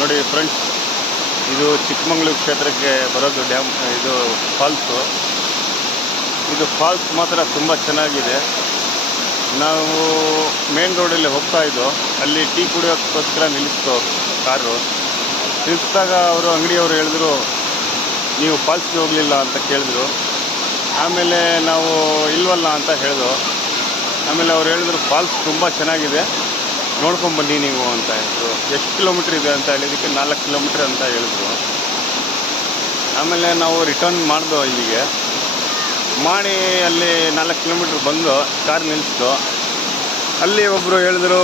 ನೋಡಿ ಫ್ರೆಂಡ್ಸ್, ಇದು ಚಿಕ್ಕಮಗಳೂರು ಕ್ಷೇತ್ರಕ್ಕೆ ಬರೋದು ಡ್ಯಾಮ್, ಇದು ಫಾಲ್ಸು. ಇದು ಫಾಲ್ಸ್ ಮಾತ್ರ ತುಂಬ ಚೆನ್ನಾಗಿದೆ. ನಾವು ಮೇನ್ ರೋಡಲ್ಲಿ ಹೋಗ್ತಾ ಇದ್ದೋ, ಅಲ್ಲಿ ಟೀ ಕುಡಿಯೋಕ್ಕೋಸ್ಕರ ನಿಲ್ಲಿಸ್ತು ಕಾರು. ನಿಲ್ಲಿಸಿದಾಗ ಅವರು ಅಂಗಡಿಯವರು ಹೇಳಿದ್ರು, ನೀವು ಫಾಲ್ಸ್ಗೆ ಹೋಗಲಿಲ್ಲ ಅಂತ ಕೇಳಿದ್ರು. ಆಮೇಲೆ ನಾವು ಇಲ್ವಲ್ಲ ಅಂತ ಹೇಳಿದ್ರು. ಆಮೇಲೆ ಅವ್ರು ಹೇಳಿದ್ರು, ಫಾಲ್ಸ್ ತುಂಬ ಚೆನ್ನಾಗಿದೆ, ನೋಡ್ಕೊಂಬನ್ನಿ ನೀವು ಅಂತ ಹೇಳಿದ್ರು. ಎಷ್ಟು ಕಿಲೋಮೀಟ್ರ್ ಇದೆ ಅಂತ ಹೇಳಿದ್ದಕ್ಕೆ 4 ಕಿಲೋಮೀಟ್ರ್ ಅಂತ ಹೇಳಿದ್ರು. ಆಮೇಲೆ ನಾವು ರಿಟರ್ನ್ ಮಾಡಿದೋ ಇಲ್ಲಿಗೆ ಮಾಡಿ, ಅಲ್ಲಿ 4 ಕಿಲೋಮೀಟ್ರ್ ಬಂದು ಕಾರ್ ನಿಲ್ಲಿಸ್ದು. ಅಲ್ಲಿ ಒಬ್ಬರು ಹೇಳಿದ್ರು,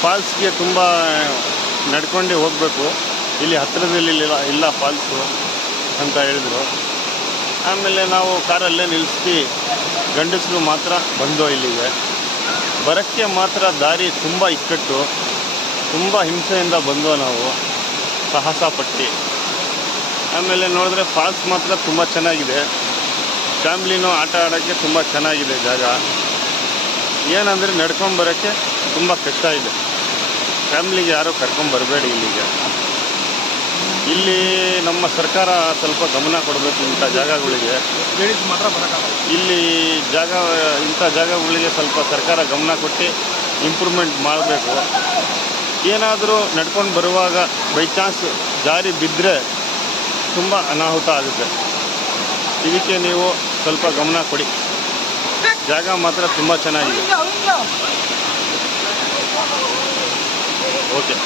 ಫಾಲ್ಸ್ಗೆ ತುಂಬ ನಡ್ಕೊಂಡು ಹೋಗಬೇಕು, ಇಲ್ಲಿ ಹತ್ತಿರದಲ್ಲಿ ಇಲ್ಲ ಫಾಲ್ಸು ಅಂತ ಹೇಳಿದ್ರು. ಆಮೇಲೆ ನಾವು ಕಾರಲ್ಲೇ ನಿಲ್ಲಿಸಿ ಗಂಡಸರು ಮಾತ್ರ ಬಂದೋ ಇಲ್ಲಿಗೆ. ಬರೋಕ್ಕೆ ಮಾತ್ರ ದಾರಿ ತುಂಬ ಇಕ್ಕಟ್ಟು, ತುಂಬ ಹಿಂಸೆಯಿಂದ ಬಂದೋ ನಾವು, ಸಾಹಸ ಪಟ್ಟು. ಆಮೇಲೆ ನೋಡಿದ್ರೆ ಫಾಲ್ಸ್ ಮಾತ್ರ ತುಂಬ ಚೆನ್ನಾಗಿದೆ. ಫ್ಯಾಮ್ಲಿನೂ ಆಟ ಆಡೋಕ್ಕೆ ತುಂಬ ಚೆನ್ನಾಗಿದೆ ಜಾಗ. ಏನಂದರೆ ನಡ್ಕೊಂಬರೋಕ್ಕೆ ತುಂಬ ಕಷ್ಟ ಇದೆ. ಫ್ಯಾಮ್ಲಿಗೆ ಯಾರೂ ಕರ್ಕೊಂಬರಬೇಡಿ ಇಲ್ಲಿಗೆ. ಇಲ್ಲಿ ನಮ್ಮ ಸರ್ಕಾರ ಸ್ವಲ್ಪ ಗಮನ ಕೊಡಬೇಕು ಇಂಥ ಜಾಗಗಳಿಗೆ. ಇಲ್ಲಿ ಇಂಥ ಜಾಗಗಳಿಗೆ ಸ್ವಲ್ಪ ಸರ್ಕಾರ ಗಮನ ಕೊಟ್ಟು ಇಂಪ್ರೂವ್ಮೆಂಟ್ ಮಾಡಬೇಕು. ಏನಾದರೂ ನಡ್ಕೊಂಡು ಬರುವಾಗ ಬೈ ಚಾನ್ಸ್ ಜಾರಿ ಬಿದ್ದರೆ ತುಂಬ ಅನಾಹುತ ಆಗುತ್ತೆ. ಇದಕ್ಕೆ ನೀವು ಸ್ವಲ್ಪ ಗಮನ ಕೊಡಿ. ಜಾಗ ಮಾತ್ರ ತುಂಬ ಚೆನ್ನಾಗಿದೆ. ಓಕೆ.